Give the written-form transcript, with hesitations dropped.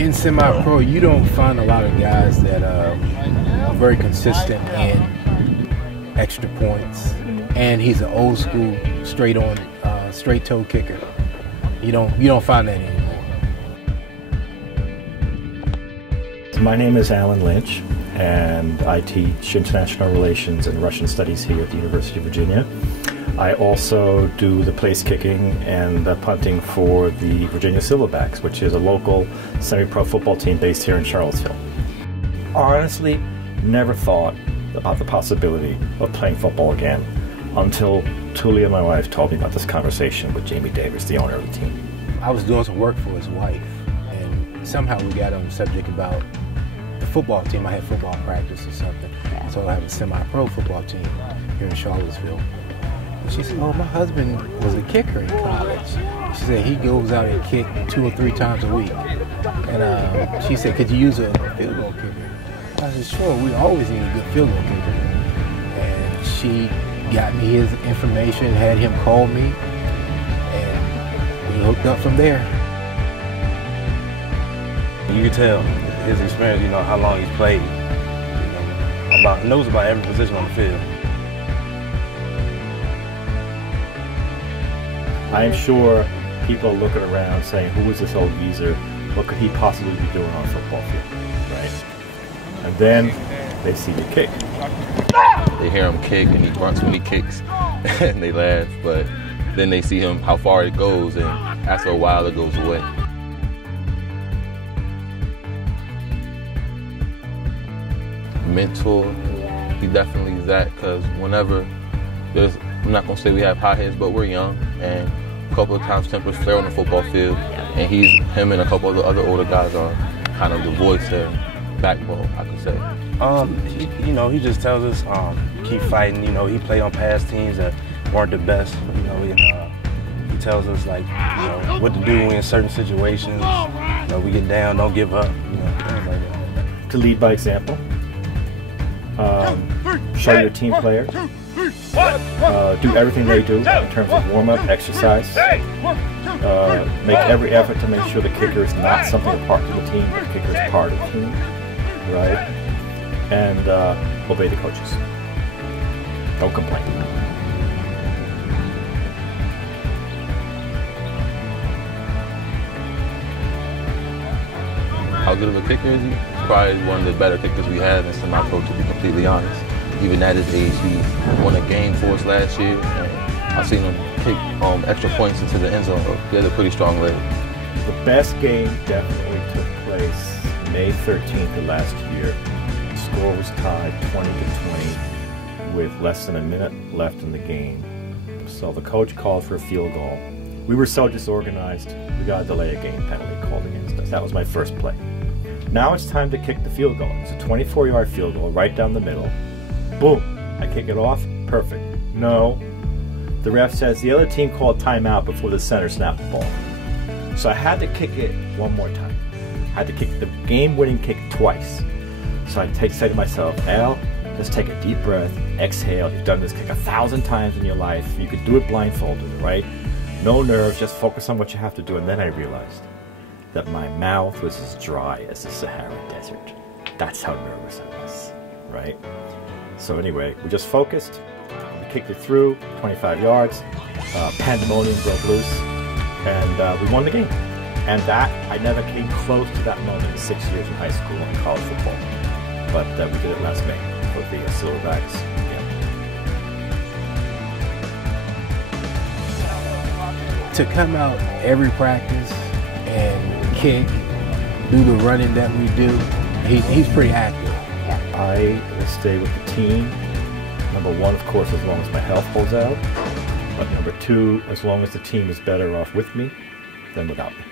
In semi-pro, you don't find a lot of guys that are very consistent in extra points, and he's an old school, straight toe kicker. You don't find that anymore. My name is Lynch, and I teach international relations and Russian studies here at the University of Virginia. I also do the place kicking and the punting for the Virginia Silverbacks, which is a local semi-pro football team based here in Charlottesville. Honestly, never thought about the possibility of playing football again until Tulia, my wife, told me about this conversation with Jamie Davis, the owner of the team. I was doing some work for his wife, and somehow we got on the subject about the football team. I had football practice or something, so I have a semi-pro football team here in Charlottesville. And she said, "Oh, my husband was a kicker in college." She said he goes out and kick 2 or 3 times a week. And she said, "Could you use a field goal kicker?" I said, "Sure, we always need a good field goal kicker." And she got me his information, had him call me, and we hooked up from there. You can tell his experience, how long he's played, knows about every position on the field. I am sure people are looking around saying, who is this old geezer? What could he possibly be doing on a football field, right? And then they see you kick. They hear him kick and he grunts when he kicks and they laugh, but then they see him how far it goes, and after a while it goes away. Mentor, he definitely is that, because whenever I'm not going to say we have high heads, but we're young, and a couple of times tempers flare on the football field, and him and a couple of the other older guys are kind of the voice and backbone, I could say. He just tells us keep fighting. He played on past teams that weren't the best. He tells us what to do in certain situations. We get down, don't give up. Things like that. To lead by example. Show your team players. Do everything they do in terms of warm-up, exercise. Make every effort to make sure the kicker is not something apart from the team, but the kicker is part of the team, right? And obey the coaches. Don't complain. How good of a kicker is he? He's probably one of the better kickers we have in semi-pro, to be completely honest. Even at his age, he won a game for us last year, and I've seen him kick extra points into the end zone. He has a pretty strong leg. The best game definitely took place May 13th of last year. The score was tied 20-20 with less than a minute left in the game. So the coach called for a field goal. We were so disorganized, we got a delay of game penalty called against us. That was my first play. Now it's time to kick the field goal. It's a 24-yard field goal right down the middle. Boom! I kick it off. Perfect. No. The ref says the other team called timeout before the center snapped the ball. So I had to kick it one more time. I had to kick the game-winning kick twice. So I say to myself, Al, just take a deep breath, exhale. You've done this kick 1,000 times in your life. You could do it blindfolded, right? No nerves, just focus on what you have to do. And then I realized that my mouth was as dry as the Sahara Desert. That's how nervous I was, right? So anyway, we just focused, we kicked it through, 25 yards, pandemonium broke loose, and we won the game. And that, I never came close to that moment in 6 years in high school and college football. But we did it last May for the Silverbacks. Yeah. To come out every practice and kick, do the running that we do, he's pretty active. I will stay with the team. Number one, of course, as long as my health holds out. But number two, as long as the team is better off with me than without me.